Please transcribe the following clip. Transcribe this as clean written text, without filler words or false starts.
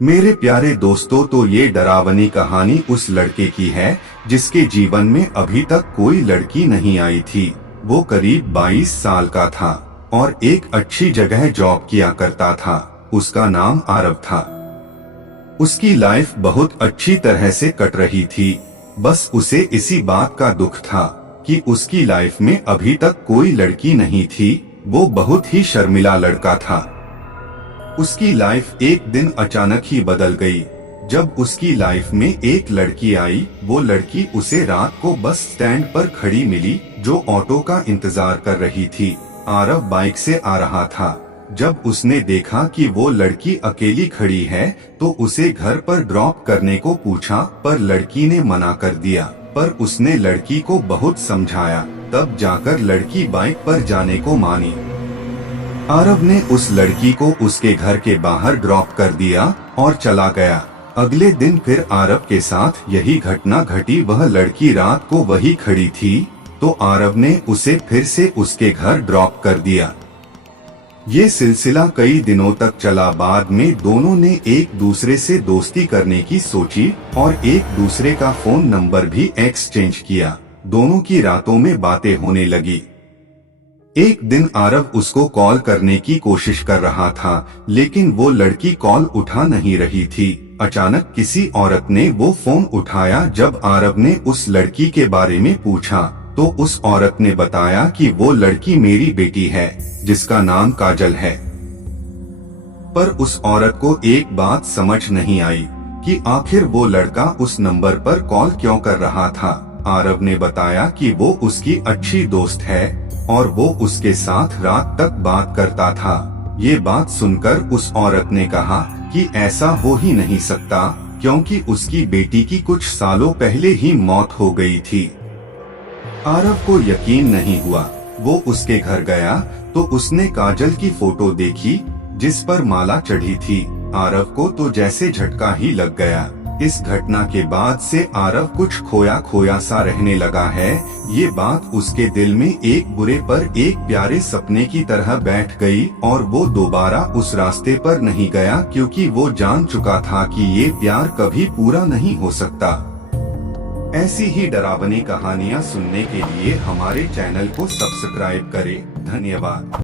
मेरे प्यारे दोस्तों, तो ये डरावनी कहानी उस लड़के की है जिसके जीवन में अभी तक कोई लड़की नहीं आई थी। वो करीब 22 साल का था और एक अच्छी जगह जॉब किया करता था। उसका नाम आरव था। उसकी लाइफ बहुत अच्छी तरह से कट रही थी। बस उसे इसी बात का दुख था कि उसकी लाइफ में अभी तक कोई लड़की नहीं थी। वो बहुत ही शर्मिला लड़का था। उसकी लाइफ एक दिन अचानक ही बदल गई जब उसकी लाइफ में एक लड़की आई। वो लड़की उसे रात को बस स्टैंड पर खड़ी मिली जो ऑटो का इंतजार कर रही थी। आरव बाइक से आ रहा था। जब उसने देखा कि वो लड़की अकेली खड़ी है तो उसे घर पर ड्रॉप करने को पूछा, पर लड़की ने मना कर दिया। पर उसने लड़की को बहुत समझाया, तब जाकर लड़की बाइक पर जाने को मानी। आरव ने उस लड़की को उसके घर के बाहर ड्रॉप कर दिया और चला गया। अगले दिन फिर आरव के साथ यही घटना घटी। वह लड़की रात को वही खड़ी थी तो आरव ने उसे फिर से उसके घर ड्रॉप कर दिया। ये सिलसिला कई दिनों तक चला। बाद में दोनों ने एक दूसरे से दोस्ती करने की सोची और एक दूसरे का फोन नंबर भी एक्सचेंज किया। दोनों की रातों में बातें होने लगी। एक दिन आरव उसको कॉल करने की कोशिश कर रहा था लेकिन वो लड़की कॉल उठा नहीं रही थी। अचानक किसी औरत ने वो फोन उठाया। जब आरव ने उस लड़की के बारे में पूछा तो उस औरत ने बताया कि वो लड़की मेरी बेटी है जिसका नाम काजल है। पर उस औरत को एक बात समझ नहीं आई कि आखिर वो लड़का उस नंबर पर कॉल क्यों कर रहा था। आरव ने बताया कि वो उसकी अच्छी दोस्त है और वो उसके साथ रात तक बात करता था। ये बात सुनकर उस औरत ने कहा कि ऐसा हो ही नहीं सकता क्योंकि उसकी बेटी की कुछ सालों पहले ही मौत हो गई थी। आरव को यकीन नहीं हुआ। वो उसके घर गया तो उसने काजल की फोटो देखी जिस पर माला चढ़ी थी। आरव को तो जैसे झटका ही लग गया। इस घटना के बाद से आरव कुछ खोया खोया सा रहने लगा है। ये बात उसके दिल में एक बुरे पर एक प्यारे सपने की तरह बैठ गई और वो दोबारा उस रास्ते पर नहीं गया क्योंकि वो जान चुका था कि ये प्यार कभी पूरा नहीं हो सकता। ऐसी ही डरावनी कहानियाँ सुनने के लिए हमारे चैनल को सब्सक्राइब करें। धन्यवाद।